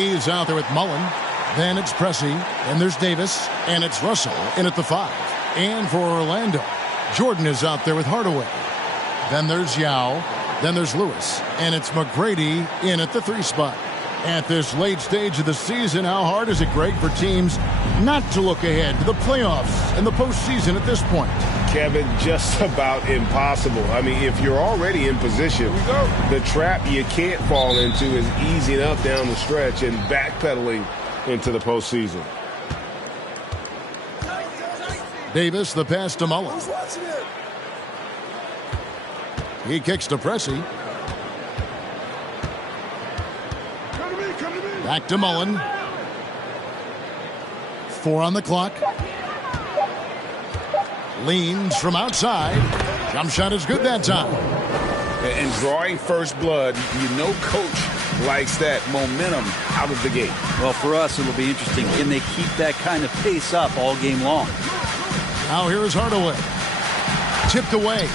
He's out there with Mullen. Then it's Pressey. Then there's Davis. And it's Russell in at the 5. And for Orlando, Jordan is out there with Hardaway. Then there's Yao. Then there's Lewis. And it's McGrady in at the 3 spot. At this late stage of the season, how hard is it, Greg, for teams not to look ahead to the playoffs and the postseason at this point? Kevin, just about impossible. I mean, if you're already in position, the trap you can't fall into is easing up down the stretch and backpedaling into the postseason. Davis, the pass to Mullen. He kicks to Pressey. Back to Mullen. 4 on the clock. Leans from outside. Jump shot is good that time. And drawing first blood, you know coach likes that momentum out of the gate. Well, for us, it'll be interesting. Can they keep that kind of pace up all game long? Now here is Hardaway. Tipped away.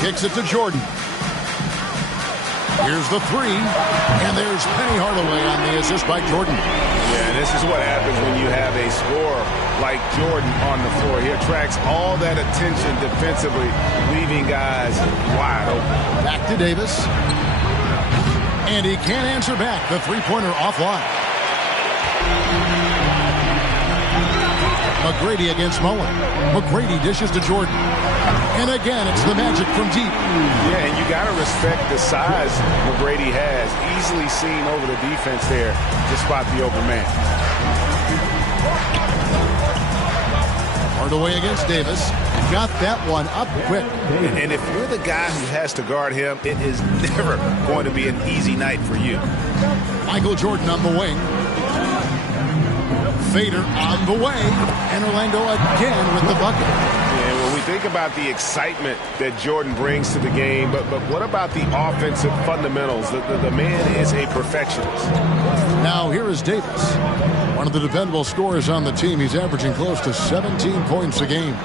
Kicks it to Jordan. Here's the 3. And there's Penny Hardaway on the assist by Jordan. Yeah, this is what happens when you have a scorer like Jordan on the floor. He attracts all that attention defensively, leaving guys wide open. Back to Davis. And he can't answer back. The three-pointer offline. McGrady against Mullen. McGrady dishes to Jordan. And again, it's the Magic from deep. Yeah, and you got to respect the size McGrady has. Easily seen over the defense there to spot the open man. Hardaway against Davis. Got that one up quick. And if you're the guy who has to guard him, it is never going to be an easy night for you. Michael Jordan on the wing. Fader on the way. And Orlando again with the bucket. Yeah, when we think about the excitement that Jordan brings to the game, but what about the offensive fundamentals? The man is a perfectionist. Now here is Davis. One of the dependable scorers on the team. He's averaging close to 17 points a game.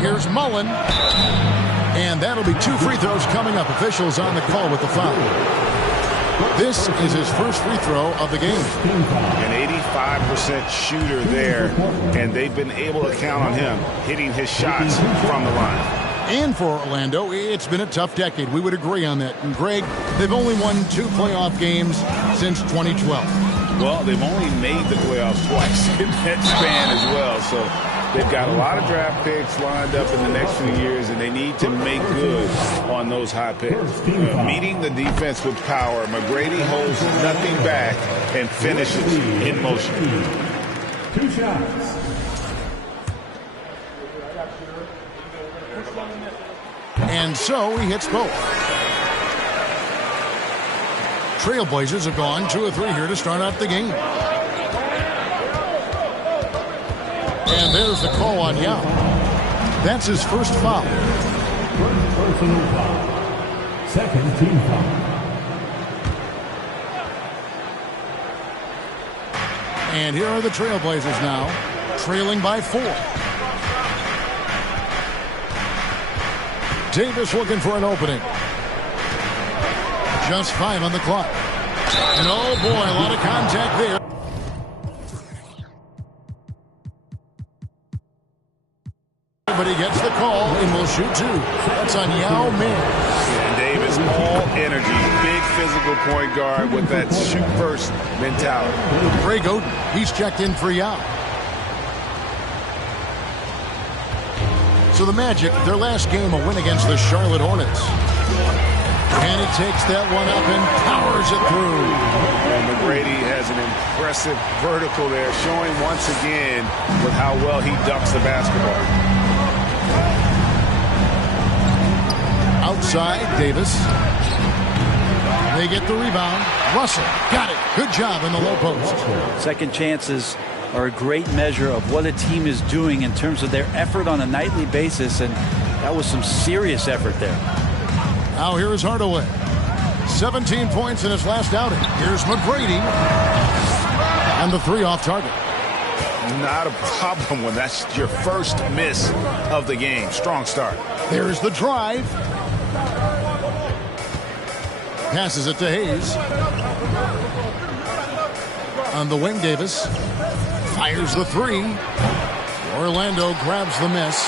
Here's Mullen. And that'll be 2 free throws coming up. Officials on the call with the foul. This is his first free throw of the game. An 85% shooter there, and they've been able to count on him hitting his shots from the line. And for Orlando, it's been a tough decade. We would agree on that. And Greg, they've only won 2 playoff games since 2012. Well, they've only made the playoffs twice in that span as well. So they've got a lot of draft picks lined up in the next few years, and they need to make good on those high picks. Meeting the defense with power, McGrady holds nothing back and finishes in motion. 2 shots. And so he hits both. Trailblazers have gone 2 of 3 here to start out the game. And there's the call on Yao. That's his first foul. First personal foul. Second team foul. And here are the Trailblazers now, trailing by 4. Davis looking for an opening. Just 5 on the clock. And oh boy, a lot of contact there. But he gets the call and will shoot 2. That's on Yao Ming. And Davis, all energy, big physical point guard with that shoot first mentality. Greg Oden, he's checked in for Yao. So the Magic, their last game, a win against the Charlotte Hornets. And he takes that one up and powers it through. And McGrady has an impressive vertical there, showing once again with how well he ducks the basketball. Outside, Davis. They get the rebound. Russell got it. Good job in the low post. Second chances are a great measure of what a team is doing in terms of their effort on a nightly basis, and that was some serious effort there. Now here is Hardaway. 17 points in his last outing. Here's McGrady. And the 3 off target. Not a problem when that's your first miss of the game. Strong start. There's the drive. Passes it to Hayes. On the wing, Davis fires the three. Orlando grabs the miss.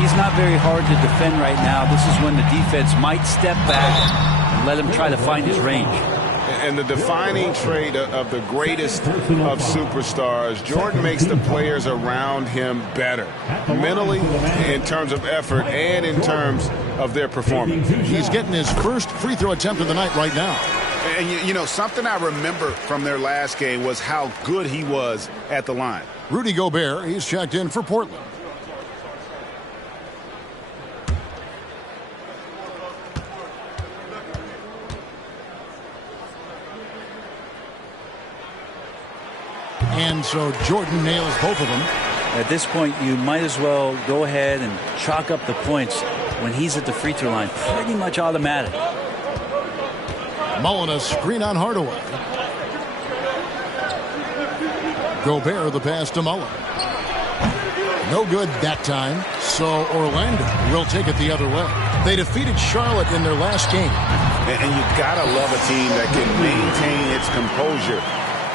He's not very hard to defend right now. This is when the defense might step back and let him try to find his range. And the defining trait of the greatest of superstars, Jordan makes the players around him better, mentally, in terms of effort, and in terms of their performance. He's getting his first free throw attempt of the night right now. And you know, something I remember from their last game was how good he was at the line. Rudy Gobert, he's checked in for Portland. And so Jordan nails both of them. At this point, you might as well go ahead and chalk up the points when he's at the free throw line. Pretty much automatic. Mullen, a screen on Hardaway. Gobert, the pass to Mullen. No good that time, so Orlando will take it the other way. They defeated Charlotte in their last game. And you gotta love a team that can maintain its composure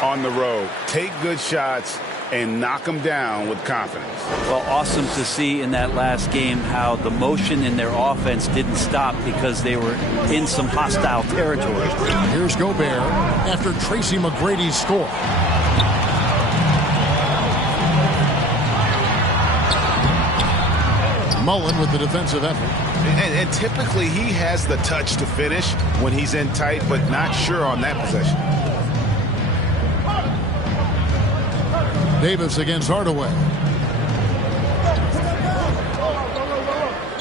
on the road, take good shots, and knock them down with confidence. Well, awesome to see in that last game how the motion in their offense didn't stop because they were in some hostile territory. Here's Gobert after Tracy McGrady's score. Mullen with the defensive effort. And typically he has the touch to finish when he's in tight, but not sure on that possession. Davis against Hardaway.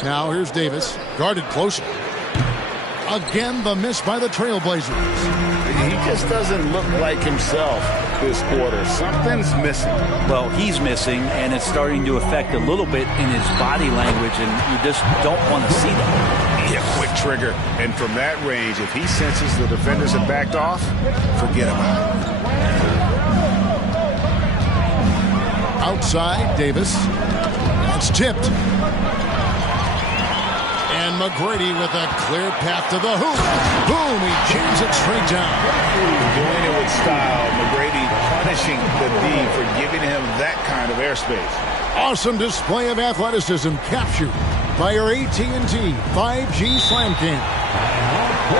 Now here's Davis, guarded closely. Again, the miss by the Trailblazers. He just doesn't look like himself this quarter. Something's missing. Well, he's missing, and it's starting to affect a little bit in his body language, and you just don't want to see that. Yeah, quick trigger. And from that range, if he senses the defenders have backed off, forget about it. Outside, Davis. That's tipped. And McGrady with a clear path to the hoop. Boom, he jams it straight down. Doing it with style. McGrady punishing the D for giving him that kind of airspace. Awesome display of athleticism captured by your AT&T 5G Slam Cam.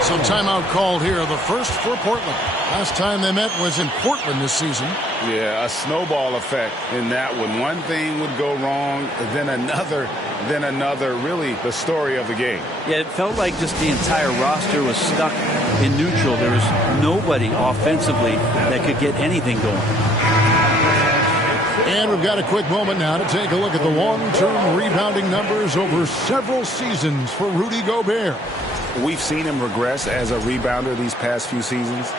Some timeout called here, the first for Portland. Last time they met was in Portland this season. Yeah, a snowball effect in that one. One thing would go wrong, then another, really the story of the game. Yeah, it felt like just the entire roster was stuck in neutral. There was nobody offensively that could get anything going. And we've got a quick moment now to take a look at the long-term rebounding numbers over several seasons for Rudy Gobert. We've seen him regress as a rebounder these past few seasons.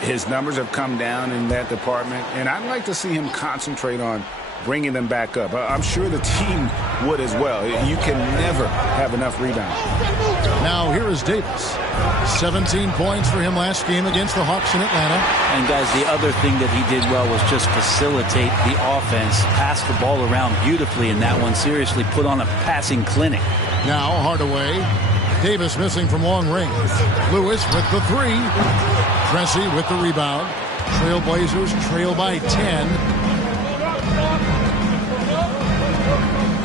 His numbers have come down in that department, and I'd like to see him concentrate on bringing them back up. I'm sure the team would as well. You can never have enough rebounds. Now here is Davis. 17 points for him last game against the Hawks in Atlanta. And guys, the other thing that he did well was just facilitate the offense, pass the ball around beautifully in that one. Seriously, put on a passing clinic. Now Hardaway. Davis missing from long range. Lewis with the three. Pressey with the rebound. Trailblazers trail by 10.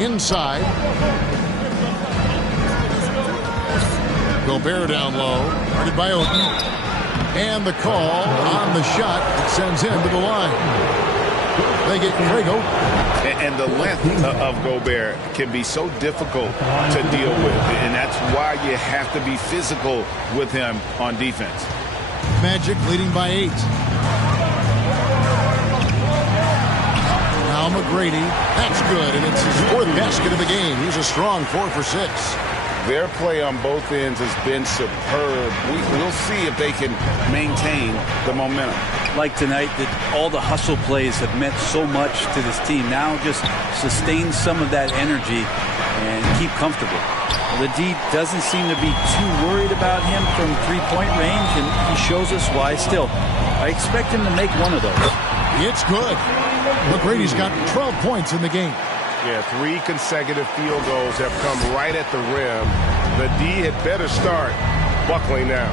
Inside. Gobert down low. Guarded by Oden. And the call on the shot that sends him to the line. They get Craig Oden. And the length of Gobert can be so difficult to deal with. And that's why you have to be physical with him on defense. Magic leading by 8. Now McGrady. That's good, and it's his 4th basket of the game. He's a strong 4 for 6. Their play on both ends has been superb. We'll see if they can maintain the momentum. Like tonight, that all the hustle plays have meant so much to this team. Now just sustain some of that energy and keep comfortable. The D doesn't seem to be too worried about him from three-point range, and he shows us why. Still, I expect him to make one of those. It's good. McGrady's got 12 points in the game. Yeah, 3 consecutive field goals have come right at the rim. The D had better start buckling down.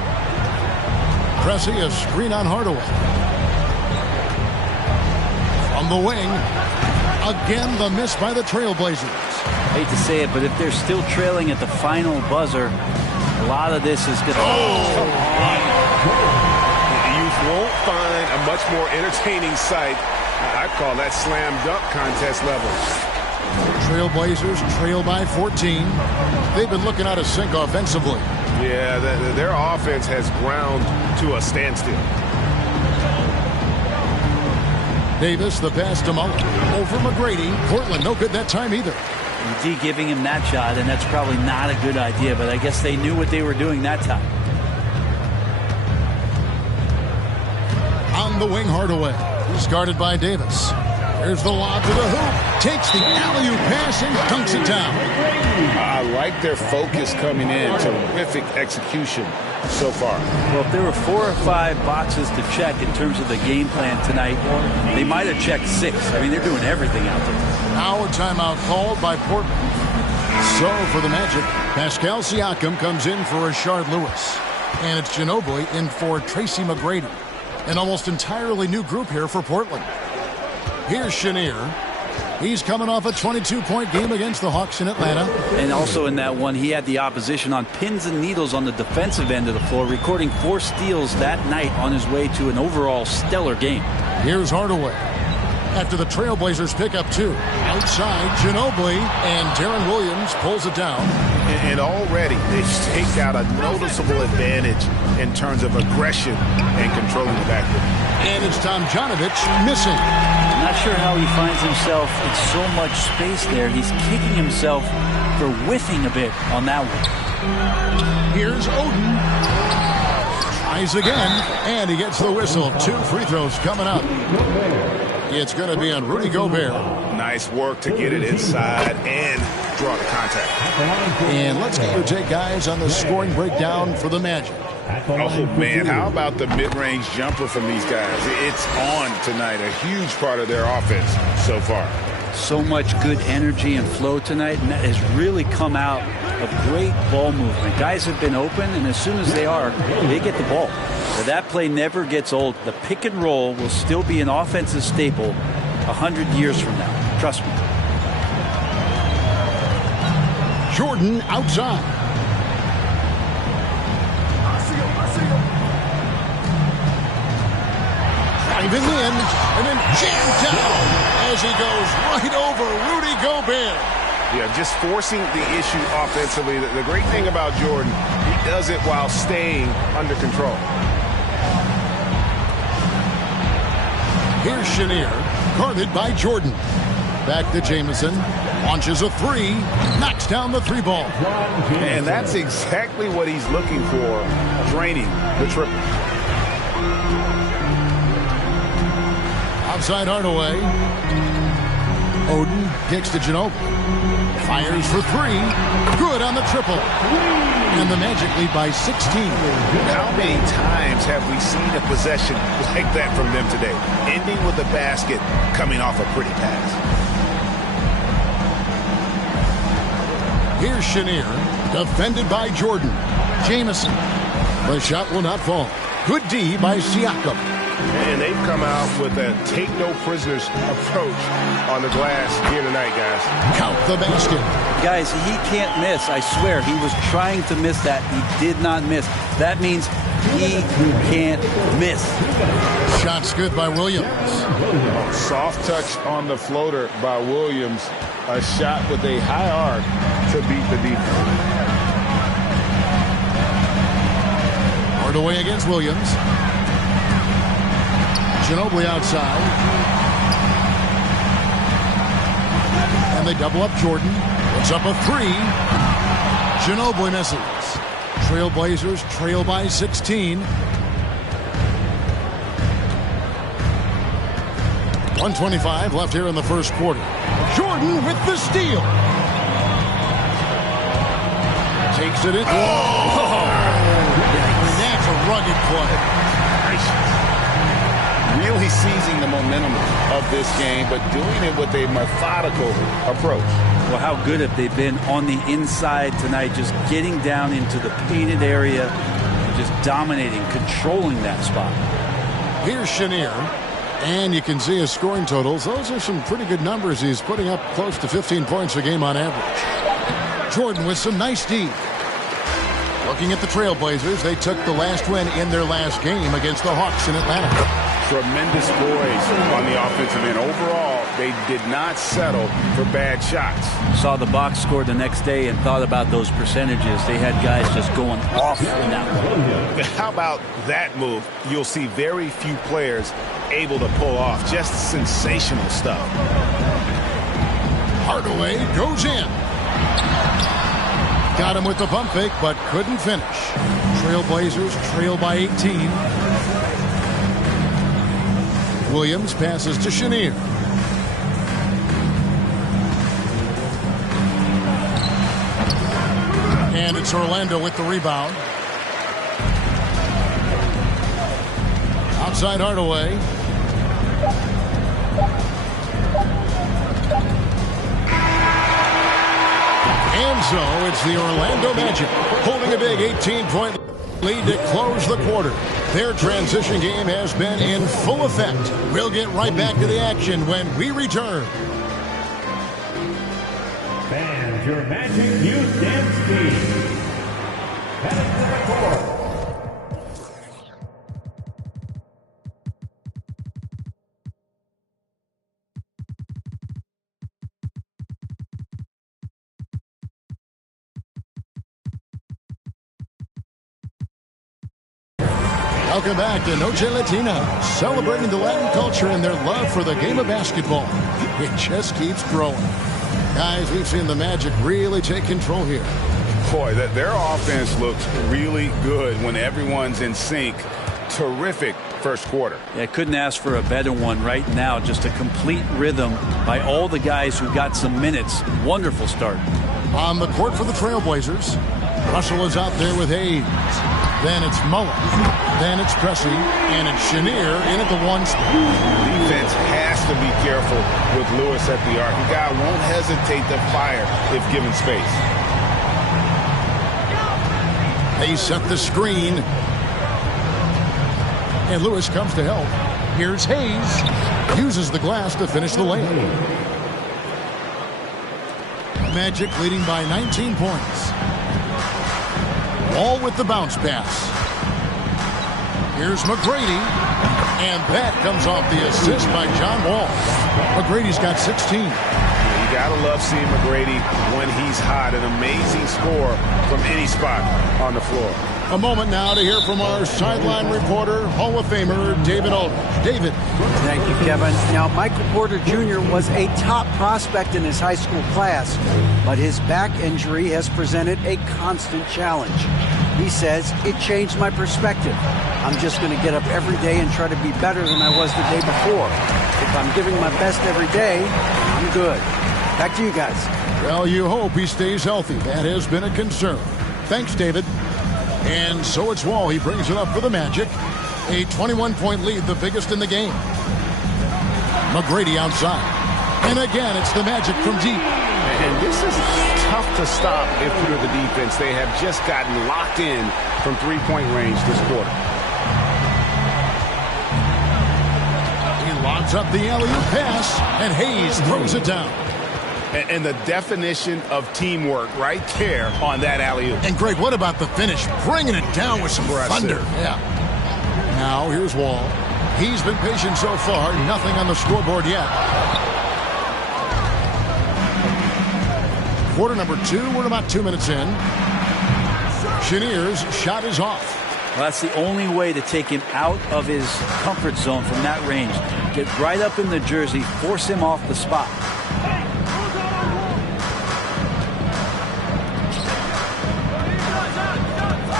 Pressey, a screen on Hardaway. From the wing, again the miss by the Trailblazers. I hate to say it, but if they're still trailing at the final buzzer, a lot of this is going to... You won't find a much more entertaining sight. I'd call that slam dunk contest level. Trailblazers trail by 14. They've been looking out of sync offensively. Yeah, their offense has ground to a standstill. Davis, the pass to Mullen. Over McGrady. Portland, no good that time either. D giving him that shot, and that's probably not a good idea, but I guess they knew what they were doing that time. On the wing, Hardaway. He's guarded by Davis. Here's the lob to the hoop. Takes the alley-oop pass and dunks it down. I like their focus coming in. Terrific execution so far. Well, if there were 4 or 5 boxes to check in terms of the game plan tonight, they might have checked 6. I mean, they're doing everything out there. Now a timeout called by Portland. So for the Magic, Pascal Siakam comes in for Rashard Lewis. And it's Ginobili in for Tracy McGrady. An almost entirely new group here for Portland. Here's Chenier. He's coming off a 22-point game against the Hawks in Atlanta. And also in that one, he had the opposition on pins and needles on the defensive end of the floor, recording 4 steals that night on his way to an overall stellar game. Here's Hardaway. After the Trailblazers pick up 2. Outside, Ginobili, and Darren Williams pulls it down. And already they've taken out a noticeable advantage in terms of aggression and controlling the backcourt. And it's Tomjanovich missing. I'm not sure how he finds himself in so much space there. He's kicking himself for whiffing a bit on that one. Here's Oden. Tries again, and he gets the whistle. 2 free throws coming up. It's going to be on Rudy Gobert. Nice work to get it inside and draw the contact. And let's get your take, guys, on the scoring breakdown for the Magic. Oh, man, how about the mid-range jumper from these guys? It's on tonight, a huge part of their offense so far. So much good energy and flow tonight, and that has really come out of great ball movement. Guys have been open, and as soon as they are, they get the ball. But that play never gets old. The pick and roll will still be an offensive staple 100 years from now. Trust me. Jordan outside. Driving in, and then jammed down as he goes right over Rudy Gobert. Yeah, just forcing the issue offensively. The great thing about Jordan, he does it while staying under control. Here's Chenier, guarded by Jordan. Back to Jamison, launches a 3, knocks down the 3 ball. And that's exactly what he's looking for, draining the triple. Outside Hardaway. Oden kicks to Ginobili. Fires for 3. Good on the triple. And the Magic lead by 16. How many times have we seen a possession like that from them today? Ending with a basket, coming off a pretty pass. Here's Chenier, defended by Jordan. Jamison. The shot will not fall. Good D by Siakam. And they've come out with a take-no-prisoners approach on the glass here tonight, guys. Count the basket. Guys, he can't miss. I swear, he was trying to miss that. He did not miss. That means he can't miss. Shot's good by Williams. Soft touch on the floater by Williams. A shot with a high arc to beat the defense. Hardaway against Williams. Ginobili outside. And they double up Jordan. It's up a 3. Ginobili misses. Trailblazers trail by 16. 1:25 left here in the first quarter. Jordan with the steal. Takes it in. Oh! That's a rugged play. Really seizing the momentum of this game, but doing it with a methodical approach. Well, how good have they been on the inside tonight, just getting down into the painted area, just dominating, controlling that spot. Here's Chenier. And you can see his scoring totals. Those are some pretty good numbers. He's putting up close to 15 points a game on average. Jordan with some nice D. Looking at the Trailblazers, they took the last win in their last game against the Hawks in Atlanta. Tremendous poise on the offensive end. Overall, they did not settle for bad shots. Saw the box score the next day and thought about those percentages. They had guys just going off in that one. How about that move? You'll see very few players able to pull off just sensational stuff. Hardaway goes in. Got him with the pump fake, but couldn't finish. Trailblazers trail by 18. Williams passes to Chenier. And it's Orlando with the rebound. Outside Hardaway. And so it's the Orlando Magic holding a big 18-point lead to close the quarter. Their transition game has been in full effect. We'll get right back to the action when we return. And your Magic Youth Dance Team. Heading to the court. Welcome back to Noche Latina, celebrating the Latin culture and their love for the game of basketball. It just keeps growing. Guys, we've seen the Magic really take control here. Boy, their offense looks really good when everyone's in sync. Terrific first quarter. Yeah, couldn't ask for a better one right now. Just a complete rhythm by all the guys who got some minutes. Wonderful start. On the court for the Trailblazers, Russell is out there with Hayes. Then it's Mullen. Then it's Pressey. And it's Chenier in at the one spot. Defense has to be careful with Lewis at the arc. The guy won't hesitate to fire if given space. They set the screen. And Lewis comes to help. Here's Hayes. Uses the glass to finish the layup. Magic leading by 19 points. All with the bounce pass. Here's McGrady. And that comes off the assist by John Wall. McGrady's got 16. You got to love seeing McGrady when he's hot. An amazing score from any spot on the floor. A moment now to hear from our sideline reporter, Hall of Famer David Aldridge. David. Thank you, Kevin. Now, Michael Porter Jr. was a top prospect in his high school class, but his back injury has presented a constant challenge. He says, it changed my perspective. I'm just going to get up every day and try to be better than I was the day before. If I'm giving my best every day, I'm good. Back to you guys. Well, you hope he stays healthy. That has been a concern. Thanks, David. And so it's Wall. He brings it up for the Magic. A 21-point lead, the biggest in the game. McGrady outside. And again, it's the Magic from deep. And this is tough to stop if you're the defense. They have just gotten locked in from three-point range this quarter. He lobs up the alley-oop pass, and Hayes throws it down. And the definition of teamwork right there on that alley-oop. And, Greg, what about the finish? Bringing it down with some thunder. Yeah. Now, here's Wall. He's been patient so far. Nothing on the scoreboard yet. Quarter number 2. We're about 2 minutes in. Chenier's shot is off. Well, that's the only way to take him out of his comfort zone from that range. Get right up in the jersey, force him off the spot.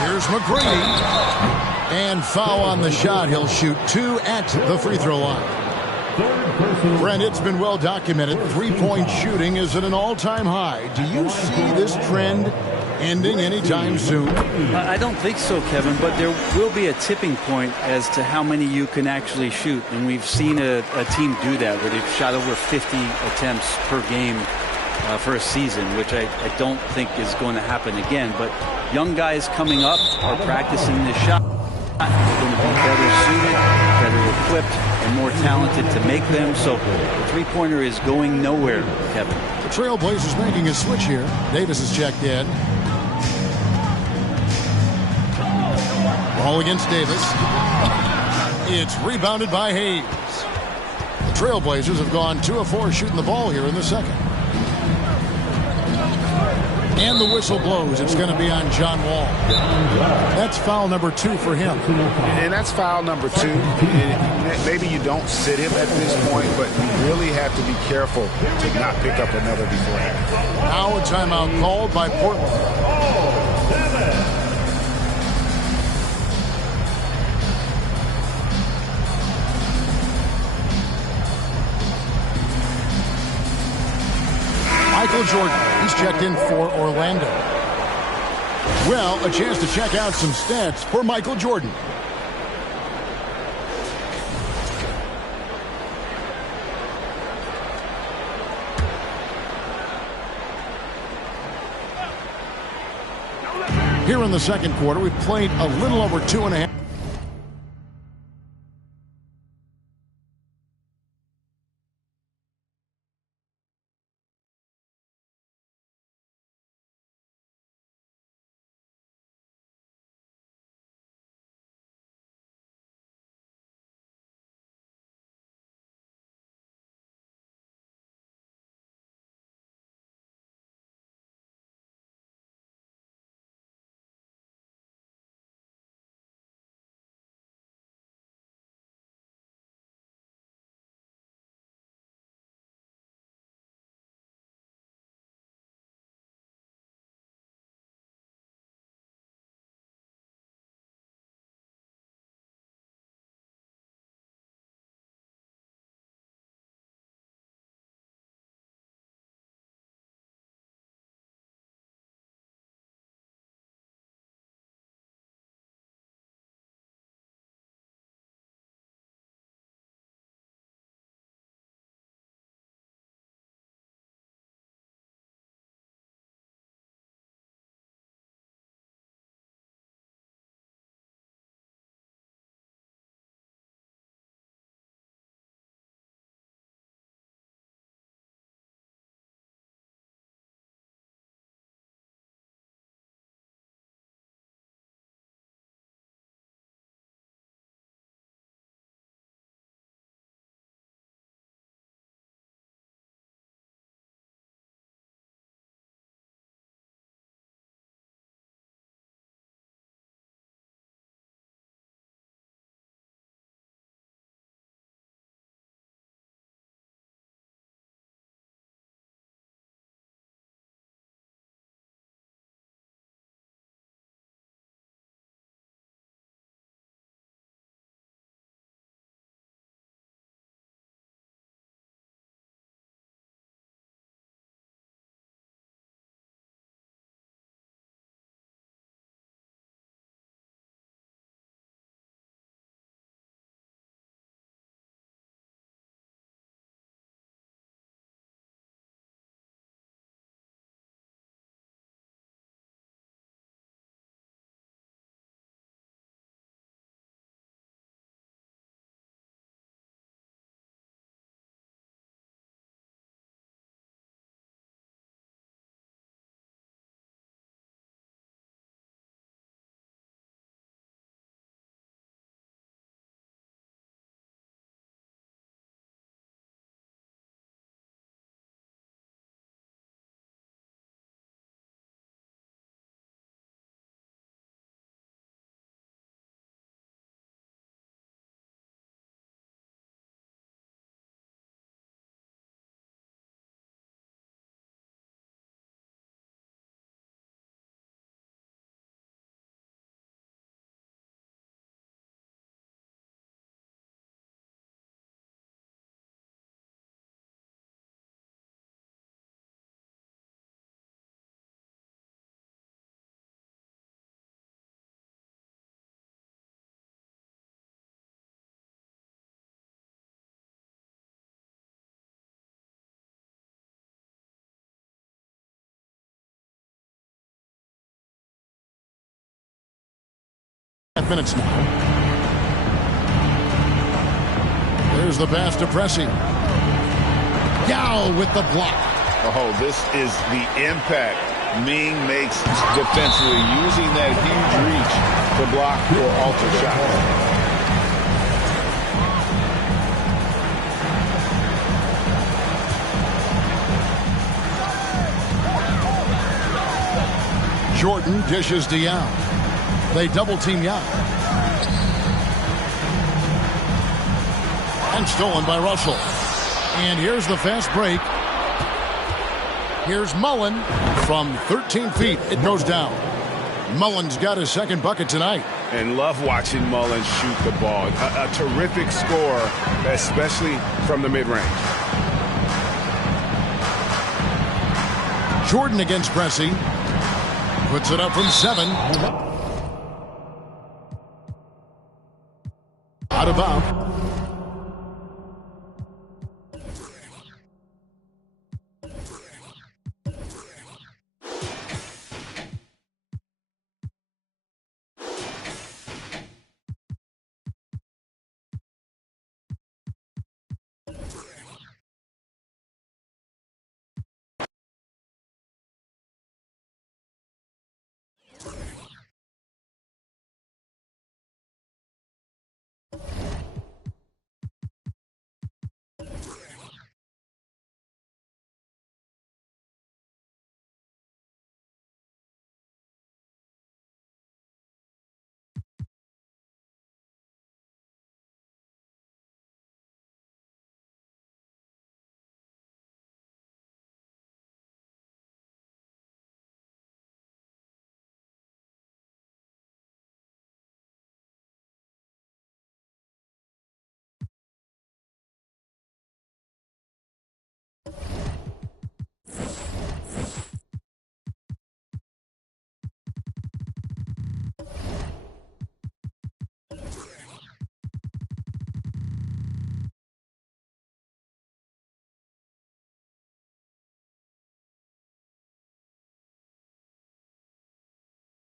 Here's McGrady. And foul on the shot. He'll shoot 2 at the free throw line. Brent, it's been well documented. Three-point shooting is at an all-time high. Do you see this trend ending anytime soon? I don't think so, Kevin, but there will be a tipping point as to how many you can actually shoot. And we've seen a team do that where they've shot over 50 attempts per game for a season, which I don't think is going to happen again. But young guys coming up are practicing this shot. They're going to be better suited, better equipped, and more talented to make them. So the three-pointer is going nowhere, Kevin. The Trailblazers making a switch here. Davis is checked in. Ball against Davis. It's rebounded by Hayes. The Trailblazers have gone 2 of 4 shooting the ball here in the second. And the whistle blows. It's going to be on John Wall. That's foul number 2 for him. And that's foul number 2. And maybe you don't sit him at this point, but you really have to be careful to not pick up another beforehand. Now a timeout called by Portland. Michael Jordan, he's checked in for Orlando. Well, a chance to check out some stats for Michael Jordan. Here in the second quarter, we played a little over 2.5. 5 minutes now. There's the pass to Pressey. Yao with the block. Oh, this is the impact Ming makes defensively, using that huge reach to block or alter shots. Jordan dishes to Yao. They double-team Yao. And stolen by Russell. And here's the fast break. Here's Mullen from 13 feet. It goes down. Mullen's got his second bucket tonight. And love watching Mullen shoot the ball. A terrific scorer, especially from the mid-range. Jordan against Pressey. Puts it up from 7. Out of bounds.